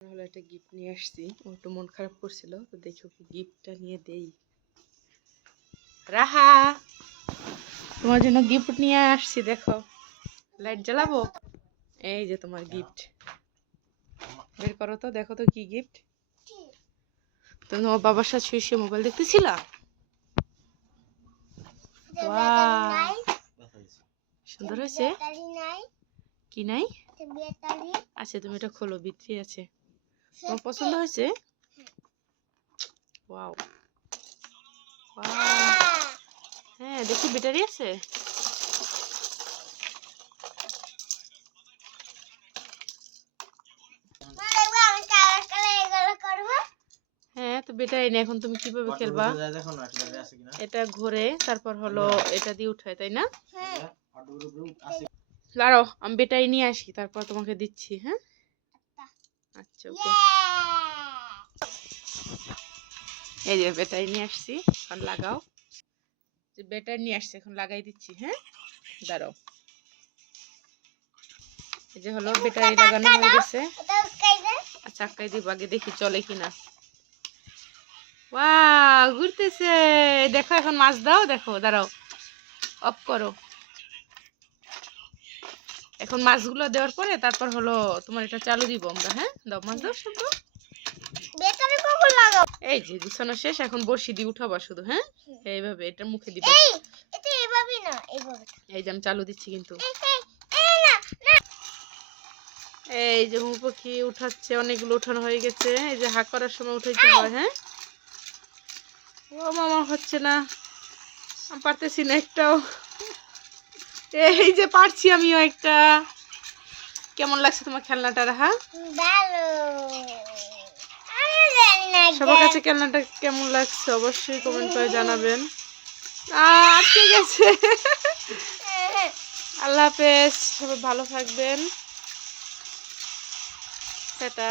হলো একটা গিফট নিয়ে আসছি। ও একটু মন খারাপ করছিল, তো দেখি ওকে গিফটটা নিয়ে দেই। রাহা, তোমার জন্য গিফট নিয়ে আসছি, দেখো। লাইট জ্বালাবো? এই যে তোমার গিফট, বের করো তো, দেখো তো কি গিফট। তুমি তোমার বাবার সাথে শুয়ে শুয়ে মোবাইল দেখতেছিলা? সুন্দর হয়েছে। কি নাই? আচ্ছা, তুমি এটা খোলো, ভিতরে আছে। তোমার পছন্দ হয়েছে? ওয়াও, হ্যাঁ, দেখি ব্যাটারি আছে। হ্যাঁ, তো ব্যাটারি নেই, এখন তুমি কিভাবে খেলবা? এটা ঘুরে তারপর হলো এটা দিয়ে উঠায়, তাই না? দাঁড়াও, আমি ব্যাটারি নিয়ে আসি, তারপর তোমাকে দিচ্ছি। হ্যাঁ, আচ্ছা, ওকে। এই যে ব্যাটারি নিয়ে আসছি, এখন লাগাও। যে ব্যাটারি নিয়ে আসছি, এখন লাগাই দিচ্ছি। হ্যাঁ, দাঁড়াও। এই যে হলো ব্যাটারি লাগানো হয়ে গেছে। আচ্ছা, আক্কাই দিব, আগে দেখি চলে কিনা। ওয়াও, ঘুরতেছে। দেখো, এখন মাছ দাও, দেখো। দাঁড়াও, অফ করো। এখন মাছগুলো দেওয়ার পরে তারপর হলো তোমার এটা চালু দিব আমরা। হ্যাঁ, দাও, মাছ দাও, সব দাও। এই যে গুছানো শেষ, এখন বড়শি দিয়ে উঠাবা শুধু। হ্যাঁ, এইভাবে এটা মুখে দিবা। এই যে আমি চালু দিচ্ছি কিন্তু। এই যে হুম পাখি উঠাচ্ছে, অনেকগুলো উঠানো হয়ে গেছে। এই যে হাঁক করার সময় উঠাইতে হয়। হ্যাঁ, ও মামা, হচ্ছে না, আমি পারতেছি না একটাও। এই যে পারছি আমিও একটা। কেমন লাগছে তোমার খেলনাটা, রাহা? সবার কাছে খেলনাটা কেমন লাগছে অবশ্যই কমেন্ট করে জানাবেন। ঠিক আছে, আল্লাহ হাফেজ, সবাই ভালো থাকবেন, টাটা।